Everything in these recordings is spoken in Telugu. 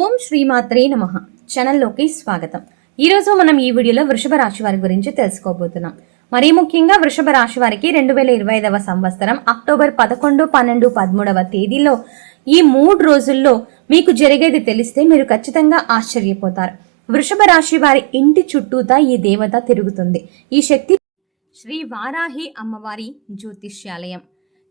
ఓం శ్రీమాత్రే నమ. ఛానల్లోకి స్వాగతం. ఈరోజు మనం ఈ వీడియోలో వృషభ రాశి వారి గురించి తెలుసుకోబోతున్నాం. మరీ ముఖ్యంగా వృషభ రాశి వారికి రెండు వేల ఇరవై ఐదవ సంవత్సరం అక్టోబర్ పదకొండు పన్నెండు పదమూడవ తేదీలో ఈ మూడు రోజుల్లో మీకు జరిగేది తెలిస్తే మీరు ఖచ్చితంగా ఆశ్చర్యపోతారు. వృషభ రాశి వారి ఇంటి చుట్టూతా ఈ దేవత తిరుగుతుంది. ఈ శక్తి శ్రీ వారాహి అమ్మవారి జ్యోతిష్యాలయం.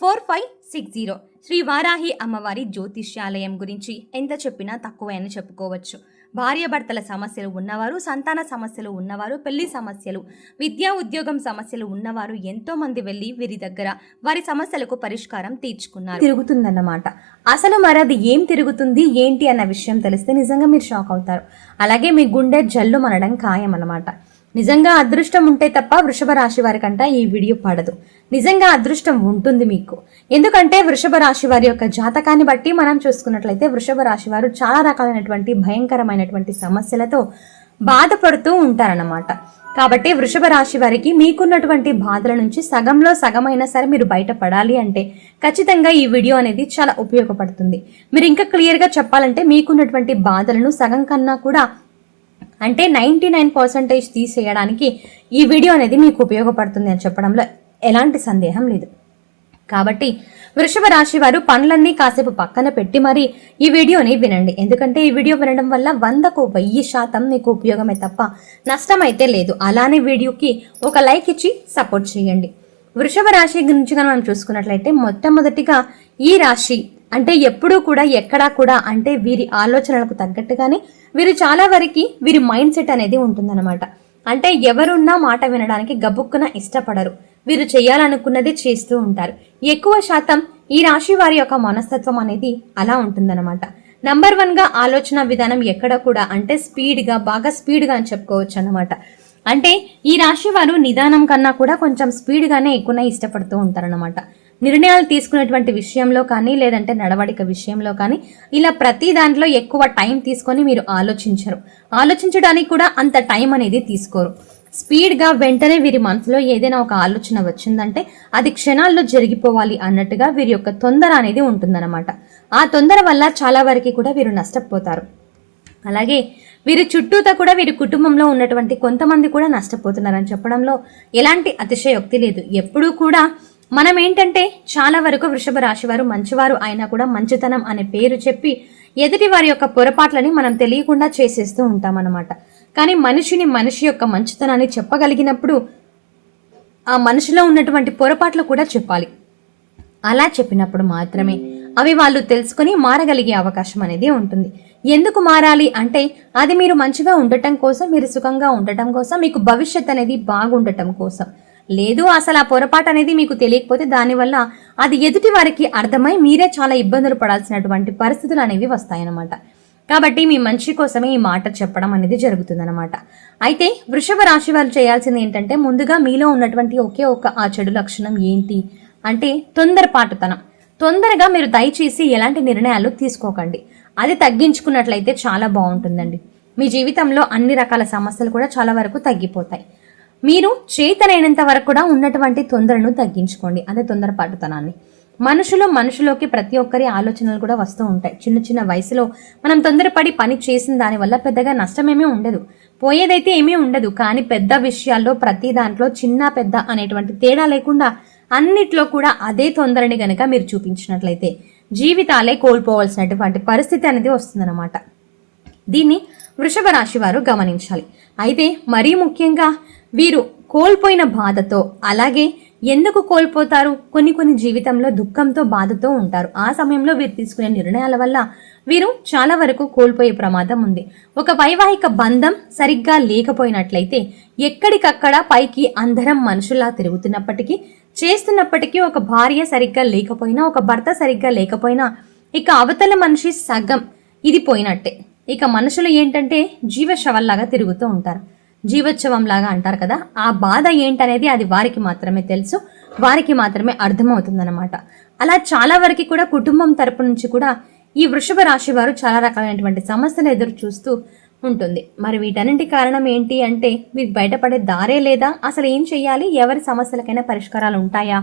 four five six zero. Shri Varahi అమ్మవారి జ్యోతిష్యాలయం గురించి ఎంత చెప్పినా తక్కువే అని చెప్పుకోవచ్చు. భార్యాభర్తల సమస్యలు ఉన్నవారు సంతాన సమస్యలు ఉన్నవారు పెళ్ళి సమస్యలు విద్యా ఉద్యోగం సమస్యలు ఉన్నవారు ఎంతో మంది వెళ్ళి వీరి దగ్గర వారి సమస్యలకు పరిష్కారం తీర్చుకున్నారు. తిరుగుతుందన్నమాట. అసలు మరి అది ఏం తిరుగుతుంది ఏంటి అన్న విషయం తెలిస్తే నిజంగా మీరు షాక్ అవుతారు. అలాగే మీ గుండె జల్లు మనడం ఖాయం అన్నమాట నిజంగా అదృష్టం ఉంటే తప్ప వృషభ రాశి వారికంట ఈ వీడియో పడదు. నిజంగా అదృష్టం ఉంటుంది మీకు. ఎందుకంటే వృషభ రాశి వారి యొక్క జాతకాన్ని బట్టి మనం చూసుకున్నట్లయితే వృషభ రాశి వారు చాలా రకాలైనటువంటి భయంకరమైనటువంటి సమస్యలతో బాధపడుతూ ఉంటారన్నమాట. కాబట్టి వృషభ రాశి వారికి మీకున్నటువంటి బాధల నుంచి సగంలో సగమైనా సరే మీరు బయటపడాలి అంటే ఖచ్చితంగా ఈ వీడియో అనేది చాలా ఉపయోగపడుతుంది. మీరు ఇంకా క్లియర్గా చెప్పాలంటే మీకున్నటువంటి బాధలను సగం కన్నా కూడా అంటే నైంటీ నైన్ పర్సెంటేజ్ తీసేయడానికి ఈ వీడియో అనేది మీకు ఉపయోగపడుతుంది అని చెప్పడంలో ఎలాంటి సందేహం లేదు. కాబట్టి వృషభ రాశి వారు పనులన్నీ కాసేపు పక్కన పెట్టి మరి ఈ వీడియోని వినండి. ఎందుకంటే ఈ వీడియో వినడం వల్ల వందకు వెయ్యి శాతం మీకు ఉపయోగమే తప్ప నష్టమైతే లేదు. అలానే వీడియోకి ఒక లైక్ ఇచ్చి సపోర్ట్ చేయండి. వృషభ రాశి గురించి కనుక మనం చూసుకున్నట్లయితే మొట్టమొదటిగా ఈ రాశి అంటే ఎప్పుడూ కూడా ఎక్కడా కూడా అంటే వీరి ఆలోచనలకు తగ్గట్టుగానే వీరు చాలా వరకు వీరి మైండ్ సెట్ అనేది ఉంటుందన్నమాట. అంటే ఎవరున్నా మాట వినడానికి గబుక్కున ఇష్టపడరు. వీరు చేయాలనుకున్నది చేస్తూ ఉంటారు. ఎక్కువ శాతం ఈ రాశి వారి యొక్క మనస్తత్వం అనేది అలా ఉంటుందన్నమాట. నంబర్ వన్గా ఆలోచన విధానం ఎక్కడ కూడా అంటే స్పీడ్గా బాగా స్పీడ్గా అని చెప్పుకోవచ్చు అనమాట అంటే ఈ రాశి వారు నిదానం కన్నా కూడా కొంచెం స్పీడ్గానే ఎక్కువ ఇష్టపడుతూ ఉంటారనమాట నిర్ణయాలు తీసుకునేటువంటి విషయంలో కానీ లేదంటే నడవడిక విషయంలో కానీ ఇలా ప్రతి దాంట్లో ఎక్కువ టైం తీసుకొని మీరు ఆలోచించరు. ఆలోచించడానికి కూడా అంత టైం అనేది తీసుకోరు. స్పీడ్గా వెంటనే వీరి మనసులో ఏదైనా ఒక ఆలోచన వచ్చిందంటే అది క్షణాల్లో జరిగిపోవాలి అన్నట్టుగా వీరి యొక్క తొందర అనేది ఉంటుందన్నమాట. ఆ తొందర వల్ల చాలా వరకు కూడా వీరు నష్టపోతారు. అలాగే వీరి చుట్టూతా కూడా వీరి కుటుంబంలో ఉన్నటువంటి కొంతమంది కూడా నష్టపోతున్నారని చెప్పడంలో ఎలాంటి అతిశయోక్తి లేదు. ఎప్పుడూ కూడా మనం ఏంటంటే చాలా వరకు వృషభ రాశివారు మంచివారు అయినా కూడా మంచితనం అనే పేరు చెప్పి ఎదుటి వారి యొక్క పొరపాట్లని మనం తెలియకుండా చేసేస్తూ ఉంటామన్నమాట. కానీ మనిషిని మనిషి యొక్క మంచితనాన్ని చెప్పగలిగినప్పుడు ఆ మనిషిలో ఉన్నటువంటి పొరపాట్లు కూడా చెప్పాలి. అలా చెప్పినప్పుడు మాత్రమే అవి వాళ్ళు తెలుసుకుని మారగలిగే అవకాశం అనేది ఉంటుంది. ఎందుకు మారాలి అంటే అది మీరు మంచిగా ఉండటం కోసం మీరు సుఖంగా ఉండటం కోసం మీకు భవిష్యత్ అనేది బాగుండటం కోసం. లేదు అసలు ఆ పొరపాటు అనేది మీకు తెలియకపోతే దానివల్ల అది ఎదుటి వారికి అర్థమై మీరే చాలా ఇబ్బందులు పడాల్సినటువంటి పరిస్థితులు అనేవి వస్తాయన్నమాట. కాబట్టి మీ మంచి కోసమే ఈ మాట చెప్పడం అనేది జరుగుతుందన్నమాట. అయితే వృషభ రాశి వారు చేయాల్సింది ఏంటంటే ముందుగా మీలో ఉన్నటువంటి ఒకే ఒక ఆ చెడు లక్షణం ఏంటి అంటే తొందరపాటుతనం. తొందరగా మీరు దయచేసి ఎలాంటి నిర్ణయాలు తీసుకోకండి. అది తగ్గించుకున్నట్లయితే చాలా బాగుంటుందండి. మీ జీవితంలో అన్ని రకాల సమస్యలు కూడా చాలా వరకు తగ్గిపోతాయి. మీరు చేతనైనంత వరకు కూడా ఉన్నటువంటి తొందరను తగ్గించుకోండి. అదే తొందరపాటుతనాన్ని. మనుషులు మనుషులోకి ప్రతి ఒక్కరి ఆలోచనలు కూడా వస్తూ ఉంటాయి. చిన్న చిన్న వయసులో మనం తొందరపడి పని చేసిన దానివల్ల పెద్దగా నష్టమేమీ ఉండదు. పోయేదైతే ఏమీ ఉండదు. కానీ పెద్ద విషయాల్లో ప్రతి దాంట్లో చిన్న పెద్ద అనేటువంటి తేడా లేకుండా అన్నిట్లో కూడా అదే తొందరని గనక మీరు చూపించినట్లయితే జీవితాలే కోల్పోవలసినటువంటి పరిస్థితి అనేది వస్తుందన్నమాట. దీన్ని వృషభ రాశి వారు గమనించాలి. అయితే మరీ ముఖ్యంగా వీరు కోల్పోయిన బాధతో అలాగే ఎందుకు కోల్పోతారు? కొన్ని కొన్ని జీవితంలో దుఃఖంతో బాధతో ఉంటారు. ఆ సమయంలో వీరు తీసుకునే నిర్ణయాల వల్ల వీరు చాలా వరకు కోల్పోయే ప్రమాదం ఉంది. ఒక వైవాహిక బంధం సరిగ్గా లేకపోయినట్లయితే ఎక్కడికక్కడ పైకి అందరం మనుషుల్లా తిరుగుతున్నప్పటికీ చేస్తున్నప్పటికీ ఒక భార్య సరిగ్గా లేకపోయినా ఒక భర్త సరిగ్గా లేకపోయినా ఇక అవతల మనిషి సగం ఇది పోయినట్టే. ఇక మనుషులు ఏంటంటే జీవశవల్లాగా తిరుగుతూ ఉంటారు. జీవోత్సవం లాగా అంటారు కదా ఆ బాధ ఏంటనేది అది వారికి మాత్రమే తెలుసు వారికి మాత్రమే అర్థమవుతుందన్నమాట. అలా చాలా వరకు కూడా కుటుంబం తరపు నుంచి కూడా ఈ వృషభ రాశి వారు చాలా రకాలైనటువంటి సమస్యలు ఎదురు చూస్తూ ఉంటుంది. మరి వీటన్నింటి కారణం ఏంటి అంటే మీకు బయటపడే దారే లేదా? అసలు ఏం చెయ్యాలి? ఎవరి సమస్యలకైనా పరిష్కారాలు ఉంటాయా?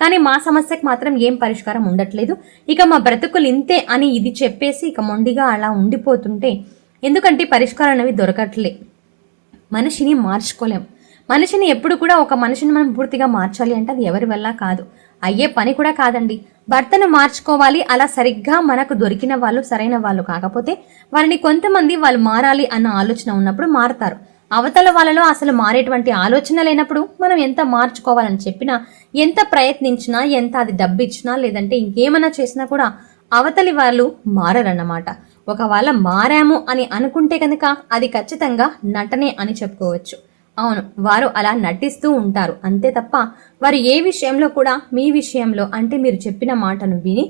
కానీ మా సమస్యకు మాత్రం ఏం పరిష్కారం ఉండట్లేదు. ఇక మా బ్రతుకులు ఇంతే అని ఇది చెప్పేసి ఇక మొండిగా అలా ఉండిపోతుంటే ఎందుకంటే పరిష్కారం అనేవి దొరకట్లే. మనిషిని మార్చుకోలేం. మనిషిని ఎప్పుడు కూడా ఒక మనిషిని మనం పూర్తిగా మార్చాలి అంటే అది ఎవరి వల్ల కాదు. అయ్యే పని కూడా కాదండి. భర్తను మార్చుకోవాలి అలా సరిగ్గా మనకు దొరికిన వాళ్ళు సరైన వాళ్ళు కాకపోతే వారిని కొంతమంది వాళ్ళు మారాలి అన్న ఆలోచన ఉన్నప్పుడు మారతారు. అవతల వాళ్ళలో అసలు మారేటువంటి ఆలోచన లేనప్పుడు మనం ఎంత మార్చుకోవాలని చెప్పినా ఎంత ప్రయత్నించినా ఎంత అది డబ్బిచ్చినా లేదంటే ఇంకేమైనా చేసినా కూడా అవతలి వాళ్ళు మారరన్నమాట. ఒకవేళ మారాము అని అనుకుంటే కనుక అది ఖచ్చితంగా నటనే అని చెప్పుకోవచ్చు. అవును వారు అలా నటిస్తూ ఉంటారు. అంతే తప్ప వారు ఏ విషయంలో కూడా మీ విషయంలో అంటే మీరు చెప్పిన మాటను విని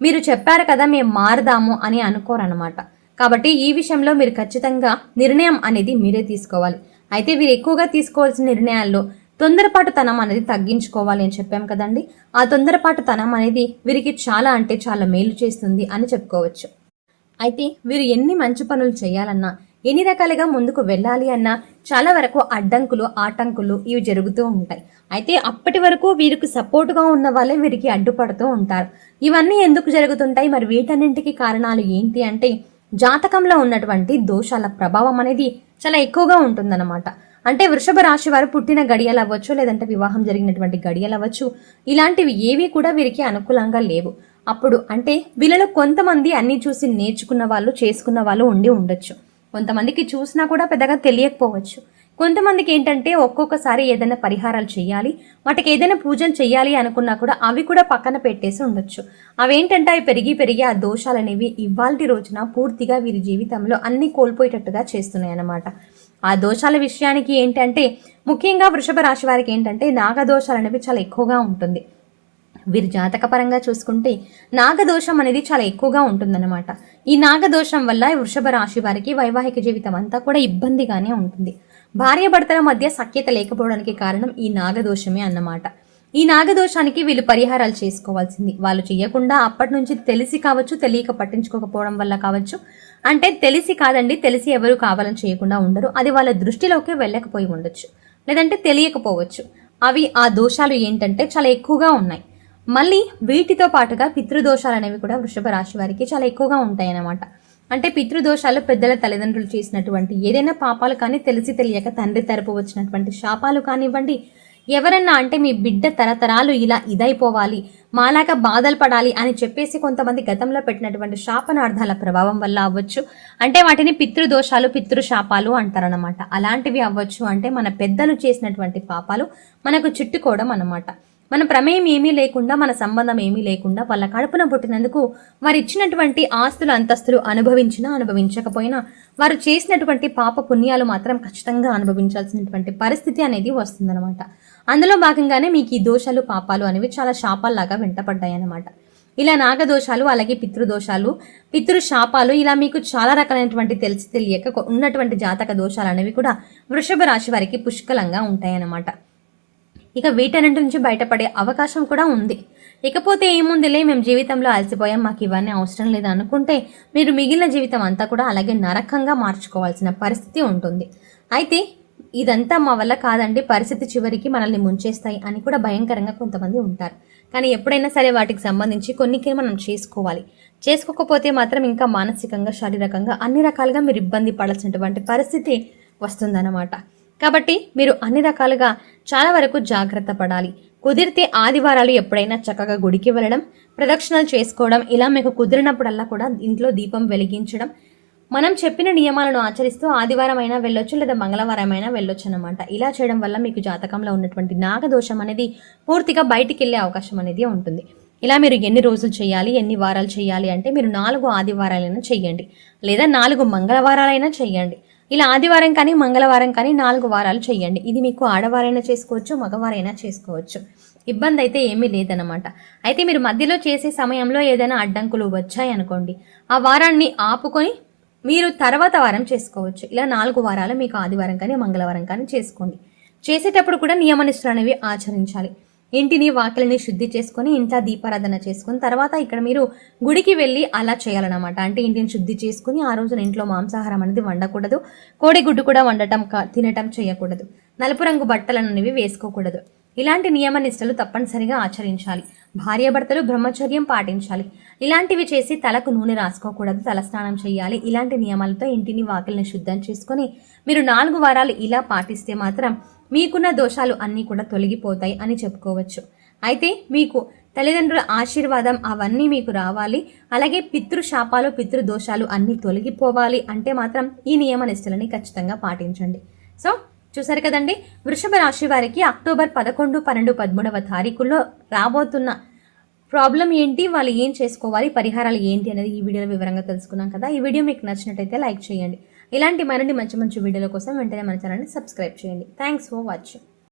మీరు చెప్పారు కదా మేము మారదాము అని అనుకోరనమాట కాబట్టి ఈ విషయంలో మీరు ఖచ్చితంగా నిర్ణయం అనేది మీరే తీసుకోవాలి. అయితే వీరు ఎక్కువగా తీసుకోవాల్సిన నిర్ణయాల్లో తొందరపాటుతనం అనేది తగ్గించుకోవాలి అని చెప్పాం కదండి. ఆ తొందరపాటు తనం అనేది వీరికి చాలా అంటే చాలా మేలు చేస్తుంది అని చెప్పుకోవచ్చు. అయితే వీరు ఎన్ని మంచి పనులు చేయాలన్నా ఎన్ని రకాలుగా ముందుకు వెళ్ళాలి అన్నా చాలా వరకు అడ్డంకులు ఆటంకులు ఇవి జరుగుతూ ఉంటాయి. అయితే అప్పటి వరకు వీరికి సపోర్టుగా ఉన్న వాళ్ళే వీరికి అడ్డుపడుతూ ఉంటారు. ఇవన్నీ ఎందుకు జరుగుతుంటాయి? మరి వీటన్నింటికి కారణాలు ఏంటి అంటే జాతకంలో ఉన్నటువంటి దోషాల ప్రభావం అనేది చాలా ఎక్కువగా ఉంటుందన్నమాట. అంటే వృషభ రాశి వారు పుట్టిన గడియలు అవ్వచ్చు లేదంటే వివాహం జరిగినటువంటి గడియలు అవ్వచ్చు ఇలాంటివి ఏవి కూడా వీరికి అనుకూలంగా లేవు. అప్పుడు అంటే వీళ్ళలో కొంతమంది అన్ని చూసి నేర్చుకున్న వాళ్ళు చేసుకున్న వాళ్ళు ఉండి ఉండొచ్చు. కొంతమందికి చూసినా కూడా పెద్దగా తెలియకపోవచ్చు. కొంతమందికి ఏంటంటే ఒక్కొక్కసారి ఏదైనా పరిహారాలు చేయాలి వాటికి ఏదైనా పూజలు చేయాలి అనుకున్నా కూడా అవి కూడా పక్కన పెట్టేసి ఉండొచ్చు. అవేంటంటే అవి పెరిగి పెరిగి ఆ దోషాలు అనేవి ఇవాళ రోజున పూర్తిగా వీరి జీవితంలో అన్ని కోల్పోయేటట్టుగా చేస్తున్నాయి అన్నమాట ఆ దోషాల విషయానికి ఏంటంటే ముఖ్యంగా వృషభ రాశి వారికి ఏంటంటే నాగదోషాలు అనేవి చాలా ఎక్కువగా ఉంటుంది. వీరి జాతకపరంగా చూసుకుంటే నాగదోషం అనేది చాలా ఎక్కువగా ఉంటుందన్నమాట. ఈ నాగదోషం వల్ల వృషభ రాశి వారికి వైవాహిక జీవితం అంతా కూడా ఇబ్బందిగానే ఉంటుంది. భార్యాభర్తల మధ్య సఖ్యత లేకపోవడానికి కారణం ఈ నాగదోషమే అన్నమాట. ఈ నాగదోషానికి వీళ్ళు పరిహారాలు చేసుకోవాల్సింది. వాళ్ళు చేయకుండా అప్పటి నుంచి తెలిసి కావచ్చు తెలియక పట్టించుకోకపోవడం వల్ల కావచ్చు. అంటే తెలిసి కాదండి తెలిసి ఎవరు కావాలని చేయకుండా ఉండరు. అది వాళ్ళ దృష్టిలోకి వెళ్ళకపోయి ఉండొచ్చు. లేదంటే తెలియకపోవచ్చు. అవి ఆ దోషాలు ఏంటంటే చాలా ఎక్కువగా ఉన్నాయి. మళ్ళీ వీటితో పాటుగా పితృదోషాలు అనేవి కూడా వృషభ రాశి వారికి చాలా ఎక్కువగా ఉంటాయి అన్నమాట అంటే పితృదోషాలు పెద్దల తల్లిదండ్రులు చేసినటువంటి ఏదైనా పాపాలు కానీ తెలిసి తెలియక తండ్రి తరపు వచ్చినటువంటి శాపాలు కానివ్వండి ఎవరన్నా అంటే మీ బిడ్డ తరతరాలు ఇలా ఇదైపోవాలి మాలాగా బాధలు పడాలి అని చెప్పేసి కొంతమంది గతంలో పెట్టినటువంటి శాపనార్థాల ప్రభావం వల్ల అవ్వచ్చు. అంటే వాటిని పితృదోషాలు పితృశాపాలు అంటారనమాట అలాంటివి అవ్వచ్చు అంటే మన పెద్దలు చేసినటువంటి పాపాలు మనకు చుట్టుకోవడం అన్నమాట. మన ప్రమేయం ఏమీ లేకుండా మన సంబంధం ఏమీ లేకుండా వాళ్ళ కడుపున పుట్టినందుకు వారు ఇచ్చినటువంటి ఆస్తులు అంతస్తులు అనుభవించినా అనుభవించకపోయినా వారు చేసినటువంటి పాప పుణ్యాలు మాత్రం ఖచ్చితంగా అనుభవించాల్సినటువంటి పరిస్థితి అనేది వస్తుందన్నమాట. అందులో భాగంగానే మీకు ఈ దోషాలు పాపాలు అనేవి చాలా శాపాల్లాగా వెంటపడ్డాయి అన్నమాట ఇలా నాగదోషాలు అలాగే పితృదోషాలు పితృ శాపాలు ఇలా మీకు చాలా రకాలైనటువంటి తెలిసి తెలియక ఉన్నటువంటి జాతక దోషాలు అనేవి కూడా వృషభ రాశి వారికి పుష్కలంగా ఉంటాయన్నమాట. ఇక వీటన్నింటి నుంచి బయటపడే అవకాశం కూడా ఉంది. ఇకపోతే ఏముందిలే మేము జీవితంలో అలసిపోయాం మాకు ఇవన్నీ అవసరం లేదు అనుకుంటే మీరు మిగిలిన జీవితం అంతా కూడా అలాగే నరకంగా మార్చుకోవాల్సిన పరిస్థితి ఉంటుంది. అయితే ఇదంతా మా వల్ల కాదండి పరిస్థితి చివరికి మనల్ని ముంచేస్తాయి అని కూడా భయంకరంగా కొంతమంది ఉంటారు. కానీ ఎప్పుడైనా సరే వాటికి సంబంధించి కొన్ని మనం చేసుకోవాలి. చేసుకోకపోతే మాత్రం ఇంకా మానసికంగా శారీరకంగా అన్ని రకాలుగా మీరు ఇబ్బంది పడాల్సినటువంటి పరిస్థితి వస్తుందన్నమాట. కాబట్టి మీరు అన్ని రకాలుగా చాలా వరకు జాగ్రత్త పడాలి. కుదిరితే ఆదివారాలు ఎప్పుడైనా చక్కగా గుడికి వెళ్ళడం ప్రదక్షిణలు చేసుకోవడం ఇలా మీకు కుదిరినప్పుడల్లా కూడా ఇంట్లో దీపం వెలిగించడం. మనం చెప్పిన నియమాలను ఆచరిస్తూ ఆదివారం అయినా వెళ్ళొచ్చు లేదా మంగళవారం అయినా వెళ్ళొచ్చు అనమాట ఇలా చేయడం వల్ల మీకు జాతకంలో ఉన్నటువంటి నాగదోషం అనేది పూర్తిగా బయటికి వెళ్ళే అవకాశం అనేది ఉంటుంది. ఇలా మీరు ఎన్ని రోజులు చేయాలి ఎన్ని వారాలు చేయాలి అంటే మీరు నాలుగు ఆదివారాలైనా చేయండి. లేదా నాలుగు మంగళవారాలైనా చేయండి. ఇలా ఆదివారం కానీ మంగళవారం కానీ నాలుగు వారాలు చేయండి ఇది మీకు ఆడవారైనా చేసుకోవచ్చు మగవారైనా చేసుకోవచ్చు. ఇబ్బంది అయితే ఏమీ లేదనమాట అయితే మీరు మధ్యలో చేసే సమయంలో ఏదైనా అడ్డంకులు వచ్చాయనుకోండి ఆ వారాన్ని ఆపుకొని మీరు తర్వాత వారం చేసుకోవచ్చు. ఇలా నాలుగు వారాలు మీకు ఆదివారం కానీ మంగళవారం కానీ చేసుకోండి. చేసేటప్పుడు కూడా నియమనిష్టలు అనేవి ఆచరించాలి. ఇంటిని వాకిలిని శుద్ధి చేసుకొని ఇంట్లో దీపారాధన చేసుకొని తర్వాత ఇక్కడ మీరు గుడికి వెళ్ళి అలా చేయాలన్నమాట. అంటే ఇంటిని శుద్ధి చేసుకుని ఆ రోజున ఇంట్లో మాంసాహారం అనేది వండకూడదు. కోడిగుడ్డు కూడా వండటం తినటం చేయకూడదు. నలుపు రంగు బట్టలు అనేవి వేసుకోకూడదు. ఇలాంటి నియమ నిష్టలు తప్పనిసరిగా ఆచరించాలి. భార్యాభర్తలు బ్రహ్మచర్యం పాటించాలి. ఇలాంటివి చేసి తలకు నూనె రాసుకోకూడదు. తలస్నానం చేయాలి. ఇలాంటి నియమాలతో ఇంటిని వాకిలిని శుద్ధం చేసుకొని మీరు నాలుగు వారాలు ఇలా పాటిస్తే మాత్రం మీకున్న దోషాలు అన్నీ కూడా తొలగిపోతాయి అని చెప్పుకోవచ్చు. అయితే మీకు తల్లిదండ్రుల ఆశీర్వాదం అవన్నీ మీకు రావాలి. అలాగే పితృ శాపాలు పితృ దోషాలు అన్నీ తొలగిపోవాలి అంటే మాత్రం ఈ నియమ నిష్ఠలని ఖచ్చితంగా పాటించండి. సో చూసారు కదండి? వృషభ రాశి వారికి అక్టోబర్ పదకొండు పన్నెండు పదమూడవ తారీఖుల్లో రాబోతున్న ప్రాబ్లం ఏంటి? వాళ్ళు ఏం చేసుకోవాలి? పరిహారాలు ఏంటి? అనేది ఈ వీడియోలో వివరంగా తెలుసుకున్నాం కదా. ఈ వీడియో మీకు నచ్చినట్టయితే లైక్ చేయండి. ఇలాంటి మరిన్ని మంచి మంచి వీడియోల కోసం వెంటనే మన ఛానల్ని సబ్స్క్రైబ్ చేయండి. Thanks for watching